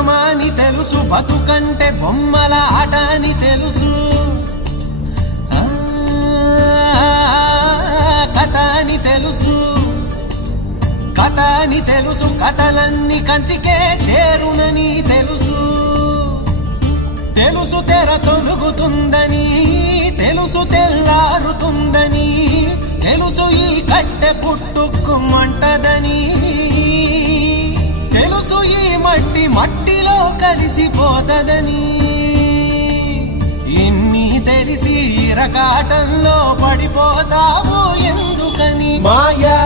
సుఖమాని తెలుసు, బతుకంటే బొమ్మల ఆట అని తెలుసు, కథ అని తెలుసు, కథ అని తెలుసు, కథలన్నీ కంచికే చేరునని తెలుసు, తెలుసు తెర తొలుగుతుందని, తెలుసు తెల్లారుతుందని, తెలుసు ఈ కట్టె పుట్టుకుమంటదని, తెలుసు ఈ మట్టి మట్టిలో కలిసిపోతదని, ఇన్ని తెలిసి ఇరకాటంలో పడిపోతావు ఎందుకని మాయా